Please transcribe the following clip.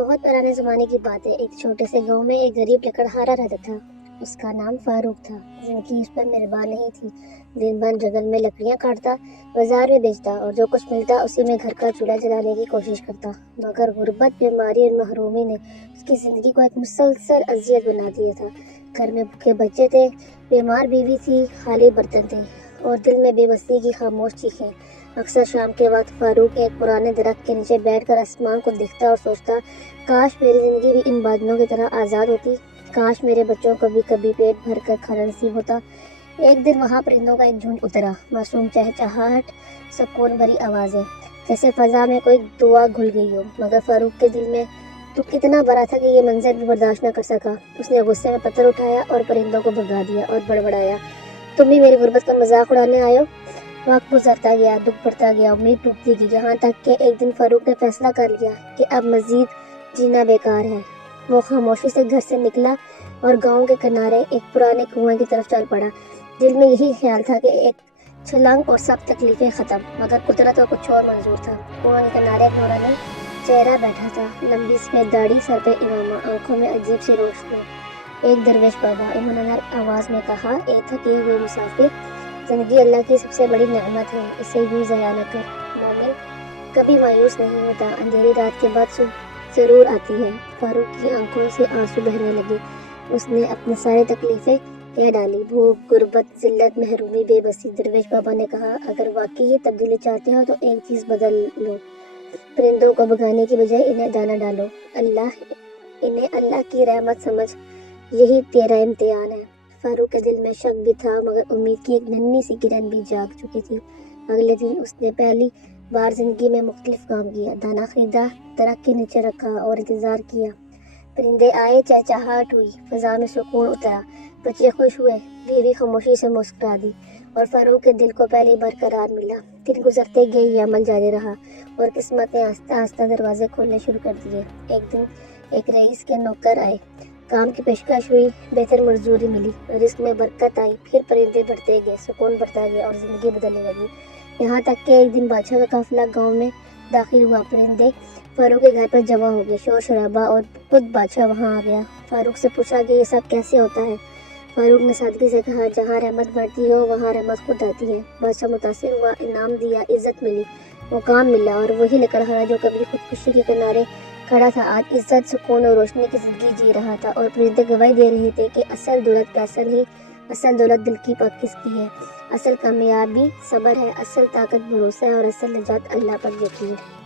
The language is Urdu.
بہت پرانے زمانے کی بات ہے۔ ایک چھوٹے سے گاؤں میں ایک غریب لکڑہارا رہتا تھا۔ اس کا نام فاروق تھا۔ زندگی اس پر مہربان نہیں تھی۔ دن بھر جنگل میں لکڑیاں کاٹتا، بازار میں بیچتا اور جو کچھ ملتا اسی میں گھر کا چولہا جلانے کی کوشش کرتا۔ مگر غربت، بیماری اور محرومی نے اس کی زندگی کو ایک مسلسل اذیت بنا دیا تھا۔ گھر میں بھوکے بچے تھے، بیمار بیوی تھی، خالی برتن تھے اور دل میں بے بسی کی خاموش چیخیں۔ اکثر شام کے وقت فاروق ایک پرانے درخت کے نیچے بیٹھ کر آسمان کو دیکھتا اور سوچتا، کاش میری زندگی بھی ان بادلوں کی طرح آزاد ہوتی، کاش میرے بچوں کو بھی کبھی پیٹ بھر کر کھانا نصیب ہوتا۔ ایک دن وہاں پرندوں کا ایک جھنڈ اترا، معصوم چہچہاہٹ، سکون بھری آوازیں، جیسے فضا میں کوئی دعا گھل گئی ہو۔ مگر فاروق کے دل میں دکھ اتنا بڑا تھا کہ یہ منظر بھی برداشت نہ کر سکا۔ اس نے غصے میں پتھر اٹھایا اور پرندوں کو بھگا دیا اور بڑبڑایا، تم بھی میری غربت کا مذاق اڑانے آئے ہو؟ وقت گزرتا گیا، دکھ بڑھتا گیا، امید ٹوٹتی گئی، یہاں تک کہ ایک دن فاروق نے فیصلہ کر لیا کہ اب مزید جینا بیکار ہے۔ وہ خاموشی سے گھر سے نکلا اور گاؤں کے کنارے ایک پرانے کنویں کی طرف چل پڑا۔ دل میں یہی خیال تھا کہ ایک چھلانگ اور سب تکلیفیں ختم۔ مگر قدرت کو کچھ اور منظور تھا۔ کنویں کے کنارے ایک نورانی چہرہ بیٹھا تھا، لمبی سفید داڑھی، سر پہ امامہ، آنکھوں میں عجیب سی روشنی۔ ایک درویش بابا، انہوں نے نرم آواز میں کہا، اے تھکے ہوئے مسافر، زندگی اللہ کی سب سے بڑی نعمت ہے، اسے یوں ضائع نہ کر۔ مومن کبھی مایوس نہیں ہوتا، اندھیری رات کے بعد صبح ضرور آتی ہے۔ فاروق کی آنکھوں سے آنسو بہنے لگے۔ اس نے اپنی ساری تکلیفیں کہہ ڈالی، بھوک، غربت، ذلت، محرومی، بے بسی۔ درویش بابا نے کہا، اگر واقعی یہ تبدیلی چاہتے ہو تو ایک چیز بدل لو، پرندوں کو بھگانے کی بجائے انہیں دانہ ڈالو، انہیں اللہ کی رحمت سمجھ، یہی تیرا امتحان ہے۔ فاروق کے دل میں شک بھی تھا، مگر امید کی ایک ننھی سی کرن بھی جاگ چکی تھی۔ اگلے دن اس نے پہلی بار زندگی میں مختلف کام کیا۔ دانہ خریدا، درخت کے نیچے رکھا اور انتظار کیا۔ پرندے آئے، چہچہاہٹ ہوئی، فضا میں سکون اترا، بچے خوش ہوئے، بیوی خاموشی سے مسکرا دی اور فاروق کے دل کو پہلی بار قرار ملا۔ دن گزرتے گئے، یہ عمل جاری رہا اور قسمت نے آہستہ آہستہ دروازے کھولنے شروع کر دیے۔ ایک دن ایک رئیس کے نوکر آئے، کام کی پیشکش ہوئی، بہتر مزدوری ملی، رزق میں برکت آئی، پھر پرندے بڑھتے گئے، سکون بڑھتا گیا اور زندگی بدلنے لگی۔ یہاں تک کہ ایک دن بادشاہ کا قافلہ گاؤں میں داخل ہوا۔ پرندے فاروق کے گھر پر جمع ہو گئے، شور شرابہ، اور خود بادشاہ وہاں آ گیا۔ فاروق سے پوچھا کہ یہ سب کیسے ہوتا ہے؟ فاروق نے سادگی سے کہا، جہاں رحمت بڑھتی ہو وہاں رحمت خود آتی ہے۔ بادشاہ متاثر ہوا، انعام دیا، عزت ملی، مقام ملا، اور وہی لکڑہارا جو کبھی خودکشی کے کنارے کھڑا تھا آج عزت، سکون اور روشنی کی زندگی جی رہا تھا۔ اور پرندے گواہی دے رہے تھے کہ اصل دولت پیسہ نہیں، اصل دولت دل کی پاکیزگی ہے، اصل کامیابی صبر ہے، اصل طاقت بھروسہ ہے اور اصل نجات اللہ پر یقین ہے۔